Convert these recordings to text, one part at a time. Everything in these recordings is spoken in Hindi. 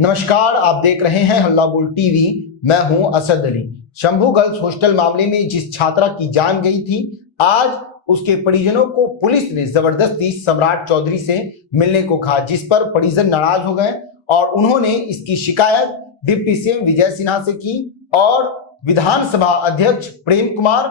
नमस्कार, आप देख रहे हैं हल्ला बोल टीवी। मैं हूं असद अली। शंभू गर्ल्स हॉस्टल मामले में जिस छात्रा की जान गई थी, आज उसके परिजनों को पुलिस ने जबरदस्ती सम्राट चौधरी से मिलने को कहा, जिस पर परिजन नाराज हो गए और उन्होंने इसकी शिकायत डिप्टी सीएम विजय सिन्हा से की और विधानसभा अध्यक्ष प्रेम कुमार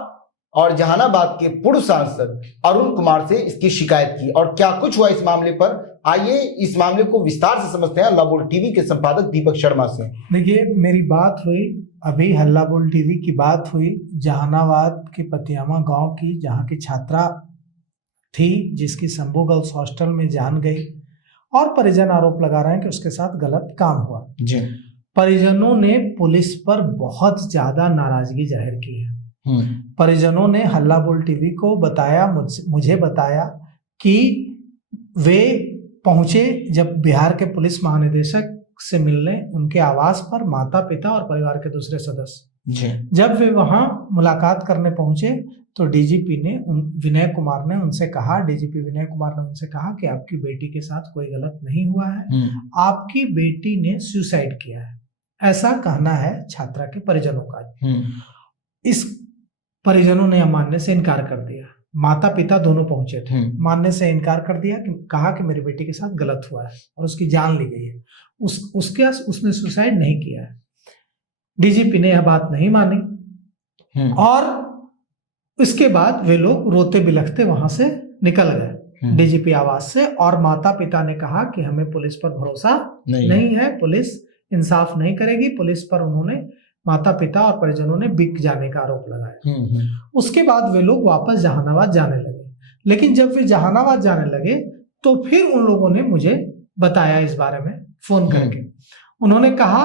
और जहानाबाद के पूर्व सांसद अरुण कुमार से इसकी शिकायत की। और क्या कुछ हुआ इस मामले पर, आइए इस मामले को विस्तार से समझते हैं हल्ला बोल टीवी के संपादक दीपक शर्मा से। देखिए, मेरी बात हुई अभी हल्ला बोल टीवी की बात हुई जहानाबाद के पतियामा गांव की, जहां की छात्रा थी जिसकी शंभू गर्ल्स हॉस्टल में जान गई और परिजन आरोप लगा रहे हैं कि उसके साथ गलत काम हुआ जी। परिजनों ने पुलिस पर बहुत ज्यादा नाराजगी जाहिर की है। परिजनों ने हल्ला बोल टीवी को बताया, मुझे बताया कि वे पहुंचे जब बिहार के पुलिस महानिदेशक से मिलने उनके आवास पर, माता पिता और परिवार के दूसरे सदस्य। जब वे वहां मुलाकात करने पहुंचे तो डीजीपी ने विनय कुमार ने उनसे कहा, डीजीपी विनय कुमार ने उनसे कहा कि आपकी बेटी के साथ कोई गलत नहीं हुआ है, आपकी बेटी ने सुसाइड किया है, ऐसा कहना है छात्रा के परिजनों का। इस परिजनों ने मानने से इनकार कर दिया। माता पिता दोनों पहुंचे थे, मानने से इनकार कर दिया, कि कहा कि मेरी बेटी के साथ गलत हुआ है और उसकी जान ली गई है, उसने सुसाइड नहीं किया है। डीजीपी ने यह बात नहीं मानी और इसके बाद वे लोग रोते बिलखते वहां से निकल गए डीजीपी आवास से। और माता पिता ने कहा कि हमें पुलिस पर भरोसा नहीं है, पुलिस इंसाफ नहीं करेगी। पुलिस पर उन्होंने, माता पिता और परिजनों ने बिक जाने का आरोप लगाया। उसके बाद वे लोग वापस जहानाबाद जाने लगे। लेकिन जब वे जहानाबाद जाने लगे तो फिर उन लोगों ने मुझे बताया इस बारे में फोन करके। उन्होंने कहा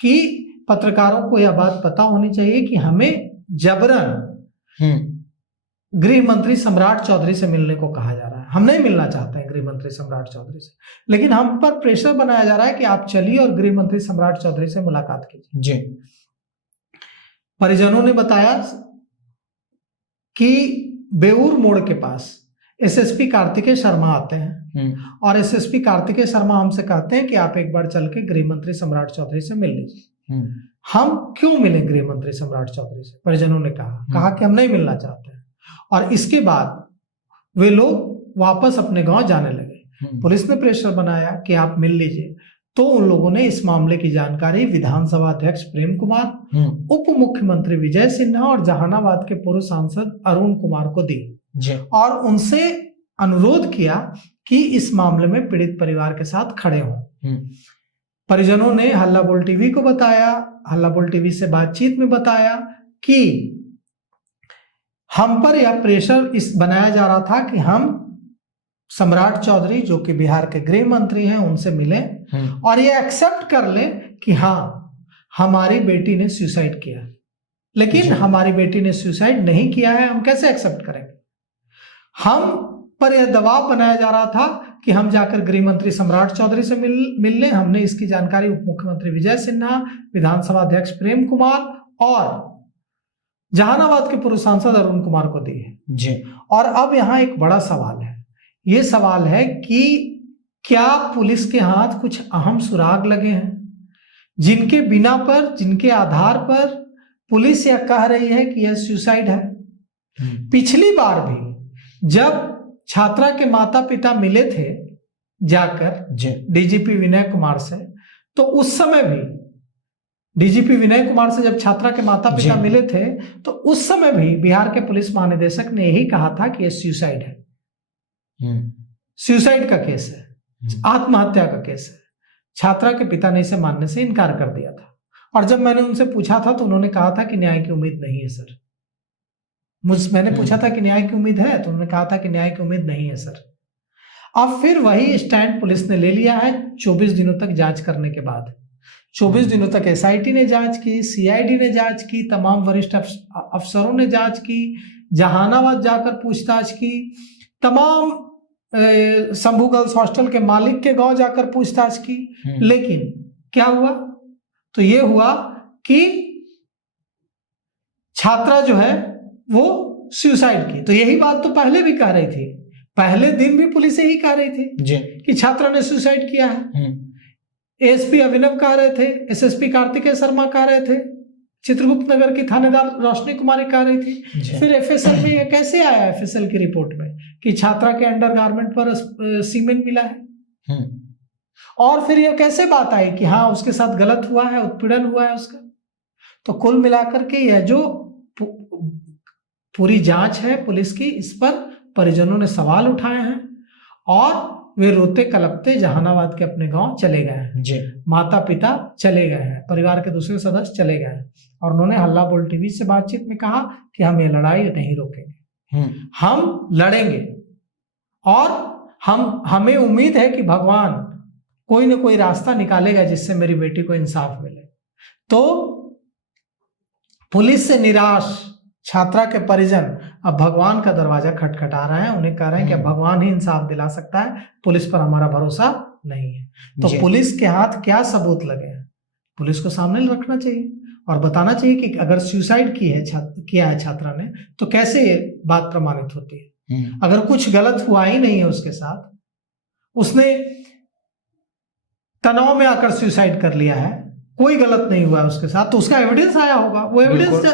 कि पत्रकारों को यह बात पता होनी चाहिए कि हमें जबरन गृह मंत्री सम्राट चौधरी से मिलने को कहा जा रहा है। हम नहीं मिलना चाहते हैं गृह मंत्री सम्राट चौधरी से, लेकिन हम पर प्रेशर बनाया जा रहा है कि आप चलिए और गृह मंत्री सम्राट चौधरी से मुलाकात कीजिए। जी। परिजनों ने बताया कि बेऊर मोड़ के पास एसएसपी कार्तिकेय शर्मा आते हैं और एसएसपी कार्तिकेय शर्मा हमसे कहते हैं कि आप एक बार चल के गृह मंत्री सम्राट चौधरी से मिल लीजिए। हम क्यों मिले गृह मंत्री सम्राट चौधरी से, परिजनों ने कहा कि हम नहीं मिलना चाहते हैं। और इसके बाद वे लोग वापस अपने गांव जाने लगे। पुलिस ने प्रेशर बनाया कि आप मिल लीजिए, तो उन लोगों ने इस मामले की जानकारी विधानसभा अध्यक्ष प्रेम कुमार, उप मुख्यमंत्री विजय सिन्हा और जहानाबाद के पूर्व सांसद अरुण कुमार को दी और उनसे अनुरोध किया कि इस मामले में पीड़ित परिवार के साथ खड़े हों। परिजनों ने हल्ला बोल टीवी को बताया, हल्ला बोल टीवी से बातचीत में बताया कि हम पर यह प्रेशर इस बनाया जा रहा था कि हम सम्राट चौधरी जो कि बिहार के गृह मंत्री हैं उनसे मिलें और ये एक्सेप्ट कर लें कि हाँ, हमारी बेटी ने सुसाइड किया। लेकिन हमारी बेटी ने सुसाइड नहीं किया है, हम कैसे एक्सेप्ट करेंगे। हम पर यह दबाव बनाया जा रहा था कि हम जाकर गृह मंत्री सम्राट चौधरी से मिल लें। हमने इसकी जानकारी उप मुख्यमंत्री विजय सिन्हा, विधानसभा अध्यक्ष प्रेम कुमार और जहानाबाद के पूर्व सांसद अरुण कुमार को दी है जी। और अब यहाँ एक बड़ा सवाल है, ये सवाल है कि क्या पुलिस के हाथ कुछ अहम सुराग लगे हैं जिनके बिना पर, जिनके आधार पर पुलिस यह कह रही है कि यह सुसाइड है। पिछली बार भी जब छात्रा के माता पिता मिले थे जाकर डीजीपी विनय कुमार से, तो उस समय भी डीजीपी विनय कुमार से जब छात्रा के माता पिता मिले थे तो उस समय भी बिहार के पुलिस महानिदेशक ने यही कहा था कि यह सुसाइड है, सुसाइड का केस है, आत्महत्या का केस है। छात्रा के पिता ने इसे मानने से इनकार कर दिया था और जब मैंने उनसे पूछा था तो उन्होंने कहा था कि न्याय की उम्मीद नहीं है सर। मैंने पूछा था कि न्याय की उम्मीद है, तो उन्होंने कहा था कि न्याय की उम्मीद नहीं है सर। अब फिर वही स्टैंड पुलिस ने ले लिया है 24 दिनों तक जांच करने के बाद। 24 दिनों तक एसआईटी ने जांच की, सीआईडी ने जांच की, तमाम वरिष्ठ अफसरों ने जांच की, जहानाबाद जाकर पूछताछ की, तमाम शंभू गर्ल्स हॉस्टल के मालिक के गांव जाकर पूछताछ की। लेकिन क्या हुआ, तो ये हुआ कि छात्रा जो है वो सुसाइड की। तो यही बात तो पहले भी कह रही थी, पहले दिन भी पुलिस यही कह रही थी कि छात्रा ने सुसाइड किया है। एएसपी अभिनव कह रहे थे, एसएसपी कार्तिकेय शर्मा कह रहे थे, चित्रगुप्त नगर की थानेदार रोशनी कुमारी कह रही थी। फिर एफएसएल में ये कैसे आया एफएसएल की रिपोर्ट में कि छात्रा के अंडरगारमेंट पर सीमेन मिला है? और फिर ये कैसे बात आई कि हाँ उसके साथ गलत हुआ है, उत्पीड़न हुआ है उसका? तो कुल मिलाकर के यह जो पूरी जांच है पुलिस की, इस पर परिजनों ने सवाल उठाए हैं और वे रोते कलपते जहानाबाद के अपने गांव चले गए हैं जी। माता पिता चले गए हैं, परिवार के दूसरे सदस्य चले गए हैं और उन्होंने हल्ला बोल टीवी से बातचीत में कहा कि हम ये लड़ाई नहीं रोकेंगे, हम लड़ेंगे और हमें उम्मीद है कि भगवान कोई ना कोई रास्ता निकालेगा जिससे मेरी बेटी को इंसाफ मिले। तो पुलिस से निराश छात्रा के परिजन अब भगवान का दरवाजा खटखटा रहे हैं, उन्हें कह रहे हैं कि भगवान ही इंसाफ दिला सकता है, पुलिस पर हमारा भरोसा नहीं है। तो पुलिस के हाथ क्या सबूत लगे हैं, पुलिस को सामने रखना चाहिए और बताना चाहिए कि अगर सुसाइड किया है छात्रा ने तो कैसे ये बात प्रमाणित होती है। अगर कुछ गलत हुआ ही नहीं है उसके साथ, उसने तनाव में आकर सुसाइड कर लिया है, कोई गलत नहीं हुआ है उसके साथ, तो उसका एविडेंस आया होगा, वो एविडेंस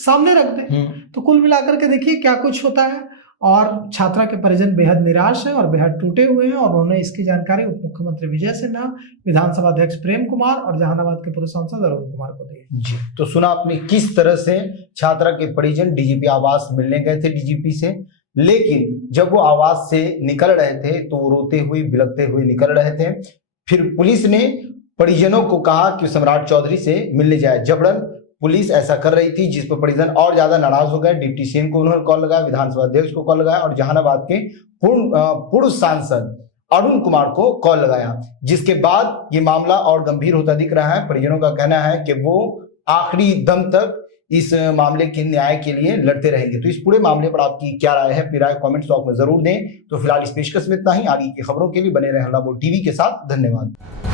सामने रख दे। तो कुल मिलाकर के देखिए क्या कुछ होता है और छात्रा के परिजन बेहद निराश हैं और बेहद टूटे हुए हैं और उन्होंने इसकी जानकारी उप मुख्यमंत्री विजय सिन्हा, विधानसभा अध्यक्ष प्रेम कुमार और जहानाबाद के पूर्व सांसद अरुण कुमार को दी जी। तो सुना आपने किस तरह से छात्रा के परिजन डीजीपी आवास मिलने गए थे डीजीपी से, लेकिन जब वो आवास से निकल रहे थे तो वो रोते हुए बिलखते हुए निकल रहे थे। फिर पुलिस ने परिजनों को कहा कि सम्राट चौधरी से मिलने जाए। जबरन पुलिस ऐसा कर रही थी जिस पर परिजन और ज्यादा नाराज हो गए। डिप्टी सीएम को उन्होंने कॉल लगाया, विधानसभा अध्यक्ष को कॉल लगाया और जहानाबाद के पूर्व सांसद अरुण कुमार को कॉल लगाया, जिसके बाद ये मामला और गंभीर होता दिख रहा है। परिजनों का कहना है कि वो आखिरी दम तक इस मामले के न्याय के लिए लड़ते रहेंगे। तो इस पूरे मामले पर आपकी क्या राय है, अपनी राय कमेंट बॉक्स में जरूर दें। तो फिलहाल इस पेशकश में इतना ही। आगे की खबरों के लिए बने रहे हल्ला बोल टीवी के साथ। धन्यवाद।